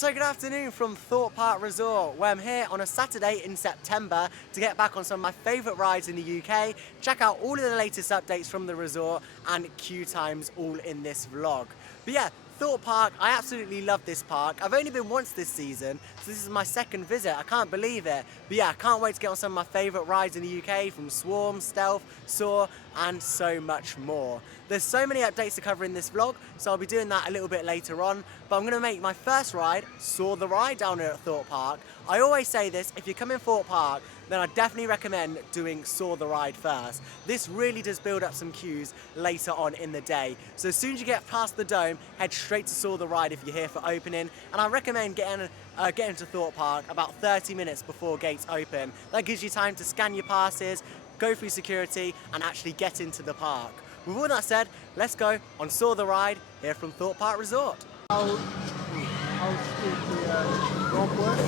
So good afternoon from Thorpe Park Resort, where I'm here on a Saturday in September to get back on some of my favourite rides in the UK, check out all of the latest updates from the resort and queue times all in this vlog. But yeah, Thorpe Park, I absolutely love this park. I've only been once this season, so this is my second visit. I can't believe it. But yeah, I can't wait to get on some of my favourite rides in the UK, from Swarm, Stealth, Soar, and so much more. There's so many updates to cover in this vlog, so I'll be doing that a little bit later on. But I'm going to make my first ride, Soar the Ride, down here at Thorpe Park. I always say this, if you come in Thorpe Park, then I definitely recommend doing Soar the Ride first. This really does build up some queues later on in the day. So as soon as you get past the dome, head straight to Soar the Ride if you're here for opening. And I recommend getting to Thorpe Park about 30 minutes before gates open. That gives you time to scan your passes, go through security, and actually get into the park. With all that said, let's go on Soar the Ride here from Thorpe Park Resort. How steep the rope was?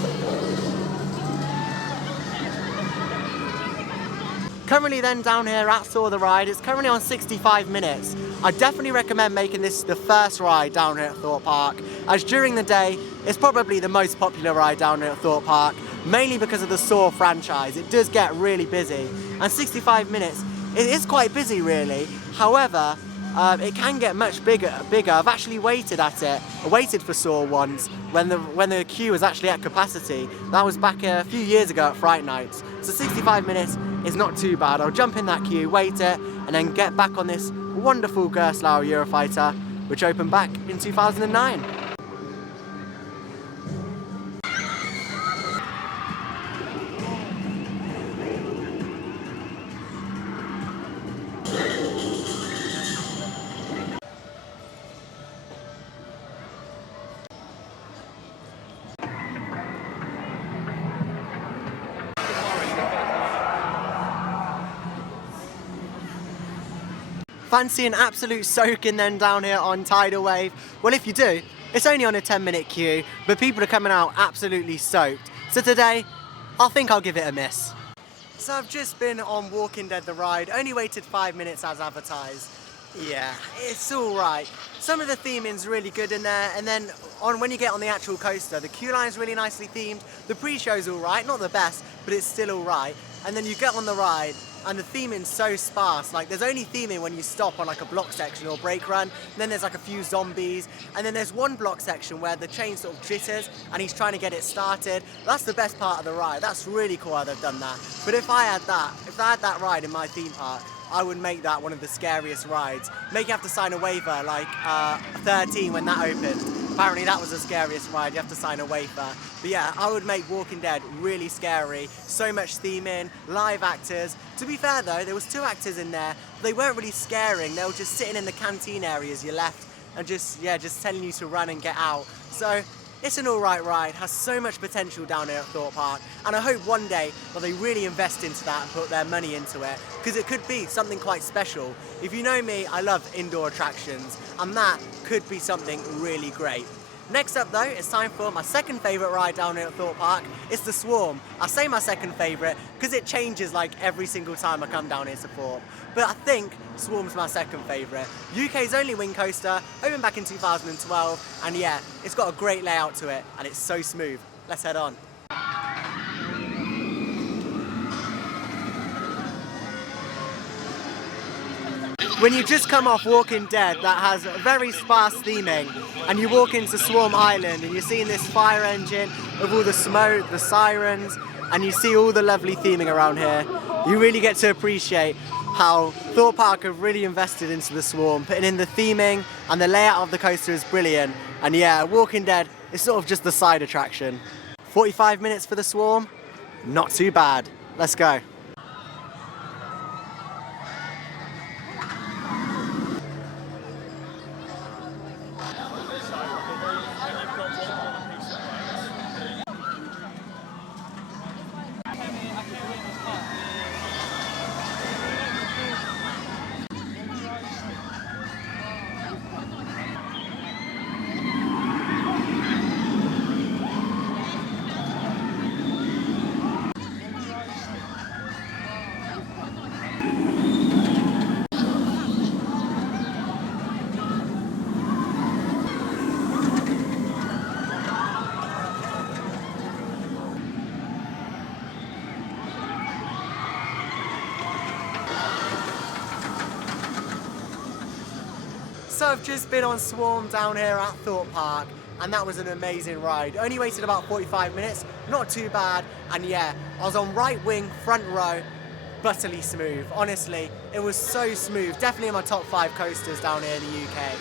Currently then down here at Soar the Ride, it's currently on 65 minutes. I definitely recommend making this the first ride down here at Thorpe Park, as during the day, it's probably the most popular ride down here at Thorpe Park, mainly because of the Soar franchise. It does get really busy, and 65 minutes, it is quite busy really. However, it can get much bigger. I've actually waited at it. I waited for Soar once when the queue was actually at capacity. That was back a few years ago at Fright Nights. So 65 minutes is not too bad. I'll jump in that queue, wait it, and then get back on this wonderful Gerstlauer Eurofighter, which opened back in 2009. Fancy an absolute soaking then down here on Tidal Wave? Well, if you do, it's only on a 10-minute queue, but people are coming out absolutely soaked. So today, I think I'll give it a miss. So I've just been on Walking Dead the ride, only waited 5 minutes as advertised. Yeah, it's alright. Some of the theming's really good in there, and then when you get on the actual coaster, the queue line's really nicely themed. The pre-show's alright, not the best, but it's still alright. And then you get on the ride, and the theming's so sparse. Like, there's only theming when you stop on like a block section or break run, and then there's like a few zombies, and then there's one block section where the train sort of jitters and he's trying to get it started. That's the best part of the ride. That's really cool how they've done that. But if I had that ride in my theme park, I would make that one of the scariest rides. Make you have to sign a waiver, like 13 when that opened. Apparently that was the scariest ride, you have to sign a waiver. But yeah, I would make Walking Dead really scary. So much theming, live actors. To be fair though, there was 2 actors in there. They weren't really scaring, they were just sitting in the canteen area as you left and just telling you to run and get out. So it's an alright ride, has so much potential down here at Thorpe Park, and I hope one day that they really invest into that and put their money into it, because it could be something quite special. If you know me, I love indoor attractions, and that could be something really great. Next up though, it's time for my second favourite ride down here at Thorpe Park. It's the Swarm. I say my second favourite because it changes like every single time I come down here to Thorpe. But I think Swarm's my second favourite. UK's only wing coaster, opened back in 2012, and yeah, it's got a great layout to it, and it's so smooth. Let's head on. When you just come off Walking Dead that has very sparse theming, and you walk into Swarm Island and you're seeing this fire engine with all the smoke, the sirens, and you see all the lovely theming around here, you really get to appreciate how Thorpe Park have really invested into the Swarm, putting in the theming, and the layout of the coaster is brilliant. And yeah, Walking Dead is sort of just the side attraction. 45 minutes for the Swarm? Not too bad. Let's go. I've just been on Swarm down here at Thorpe Park, and that was an amazing ride. Only waited about 45 minutes, not too bad, and yeah, I was on right wing, front row, butterly smooth. Honestly, it was so smooth. Definitely in my top 5 coasters down here in the UK.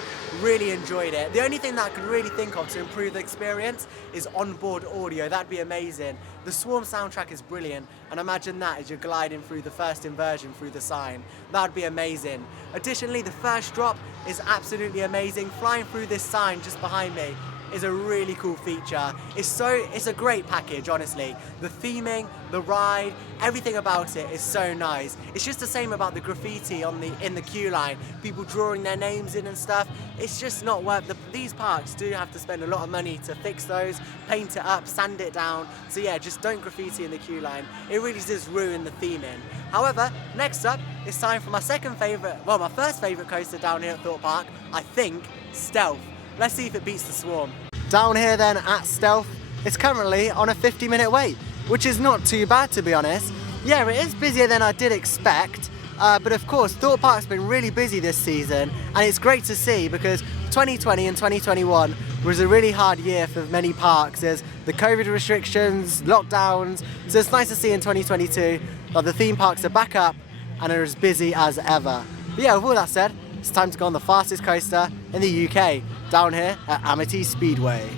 Really enjoyed it. The only thing that I could really think of to improve the experience is onboard audio. That'd be amazing. The Swarm soundtrack is brilliant, and imagine that as you're gliding through the first inversion through the sign. That'd be amazing. Additionally, the first drop is absolutely amazing. Flying through this sign just behind me is a really cool feature. It's a great package, honestly. The theming, the ride, everything about it is so nice. It's just the same about the graffiti in the queue line, people drawing their names in and stuff. It's just not worth these parks do have to spend a lot of money to fix those, paint it up, sand it down. So yeah, just don't graffiti in the queue line. It really does ruin the theming. However, next up, it's time for my my first favourite coaster down here at Thorpe Park, I think, Stealth. Let's see if it beats the Swarm. Down here then at Stealth, it's currently on a 50-minute wait, which is not too bad to be honest. Yeah, it is busier than I did expect, but of course Thorpe Park's been really busy this season, and it's great to see because 2020 and 2021 was a really hard year for many parks. There's the COVID restrictions, lockdowns, so it's nice to see in 2022 that the theme parks are back up and are as busy as ever. But yeah, with all that said, it's time to go on the fastest coaster in the UK, down here at Amity Speedway.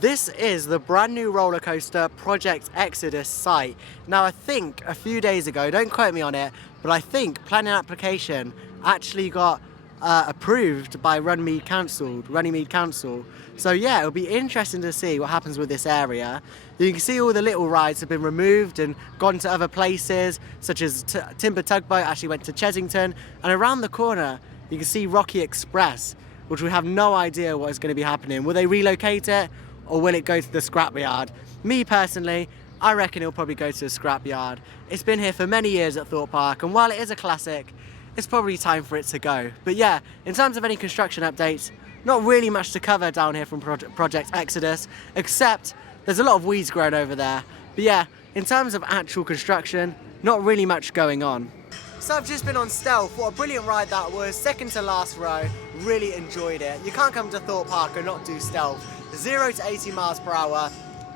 This is the brand new roller coaster Project Exodus site. Now I think a few days ago, don't quote me on it, but I think planning application actually got approved by Runnymede Council. So yeah, it'll be interesting to see what happens with this area. You can see all the little rides have been removed and gone to other places, such as Timber Tugboat actually went to Chesington, and around the corner you can see Rocky Express, which we have no idea what is going to be happening. Will they relocate it? Or will it go to the scrapyard? Me personally, I reckon it'll probably go to the scrapyard. It's been here for many years at Thorpe Park, and while it is a classic, it's probably time for it to go. But yeah, in terms of any construction updates, not really much to cover down here from Project Exodus, except there's a lot of weeds growing over there. But yeah, in terms of actual construction, not really much going on. So I've just been on Stealth. What a brilliant ride that was. Second to last row. Really enjoyed it. You can't come to Thorpe Park and not do Stealth. 0 to 80 miles per hour.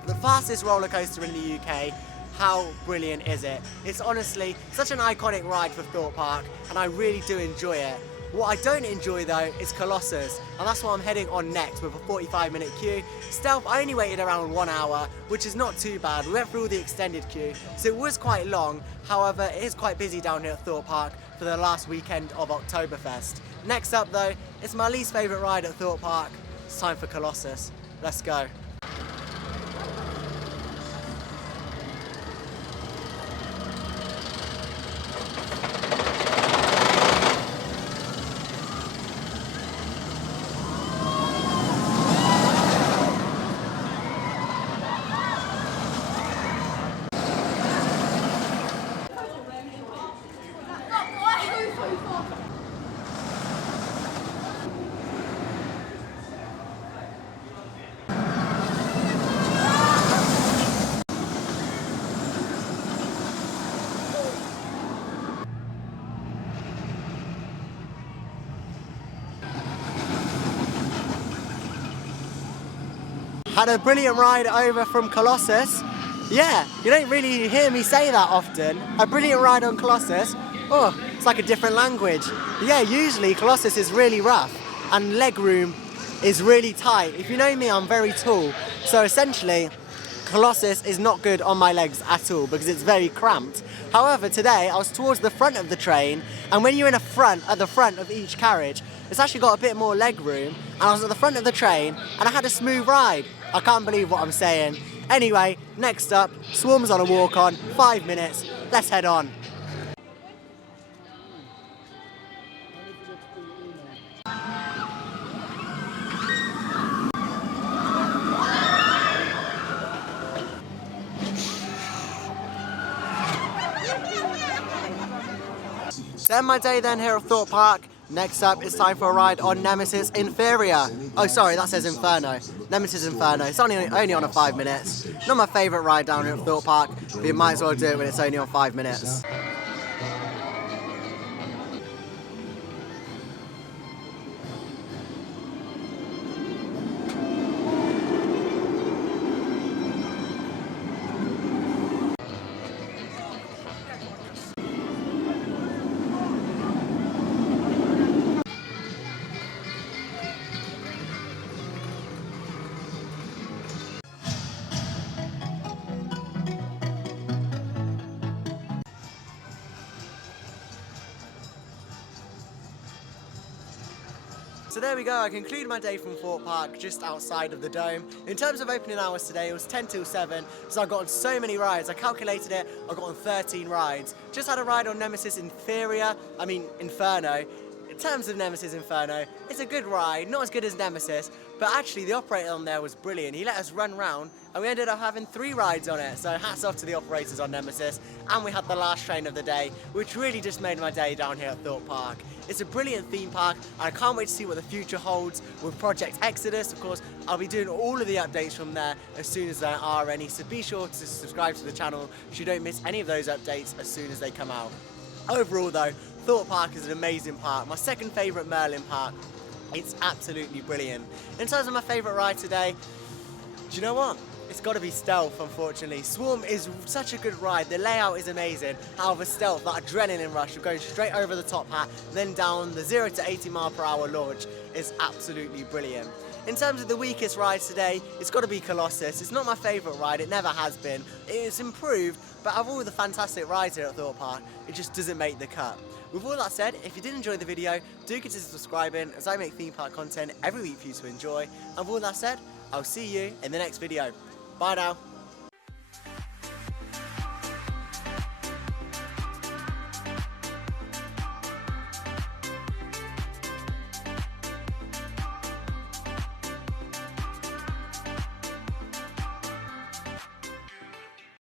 The fastest roller coaster in the UK. How brilliant is it? It's honestly such an iconic ride for Thorpe Park, and I really do enjoy it. What I don't enjoy though is Colossus, and that's what I'm heading on next with a 45-minute queue. Stealth, I only waited around 1 hour, which is not too bad. We went through all the extended queue, so it was quite long. However, it is quite busy down here at Thorpe Park for the last weekend of Oktoberfest. Next up though, it's my least favourite ride at Thorpe Park. It's time for Colossus. Let's go. Had a brilliant ride over from Colossus. Yeah, you don't really hear me say that often. A brilliant ride on Colossus. Oh, it's like a different language. Yeah, usually Colossus is really rough and leg room is really tight. If you know me, I'm very tall. So essentially, Colossus is not good on my legs at all because it's very cramped. However, today I was towards the front of the train, and when you're at the front of each carriage, it's actually got a bit more leg room, and I was at the front of the train and I had a smooth ride. I can't believe what I'm saying. Anyway, next up, Swarm's on a walk on, 5 minutes. Let's head on. To end my day then here at Thorpe Park, next up it's time for a ride on Nemesis Inferior. Oh sorry, that says Inferno. Nemesis Inferno. It's only on a 5 minutes. Not my favourite ride down here at Thorpe Park, but you might as well do it when it's only on 5 minutes. So there we go, I concluded my day from Thorpe Park just outside of the dome. In terms of opening hours today, it was 10 till 7, so I got on so many rides. I calculated it, I got on 13 rides. Just had a ride on Nemesis Inferno. In terms of Nemesis Inferno, it's a good ride, not as good as Nemesis, but actually the operator on there was brilliant. He let us run round and we ended up having 3 rides on it, so hats off to the operators on Nemesis. And we had the last train of the day, which really just made my day down here at Thorpe Park. It's a brilliant theme park and I can't wait to see what the future holds with Project Exodus. Of course, I'll be doing all of the updates from there as soon as there are any, so be sure to subscribe to the channel so you don't miss any of those updates as soon as they come out. Overall though, Thorpe Park is an amazing park, my second favourite Merlin park. It's absolutely brilliant. In terms of my favourite ride today, do you know what? It's got to be Stealth, unfortunately. Swarm is such a good ride, the layout is amazing. However, Stealth, that adrenaline rush of going straight over the top hat, then down the 0 to 80 mile per hour launch is absolutely brilliant. In terms of the weakest rides today, it's got to be Colossus. It's not my favourite ride, it never has been. It's improved, but of all the fantastic rides here at Thorpe Park, it just doesn't make the cut. With all that said, if you did enjoy the video, do consider subscribing as I make theme park content every week for you to enjoy. And with all that said, I'll see you in the next video. Bye now.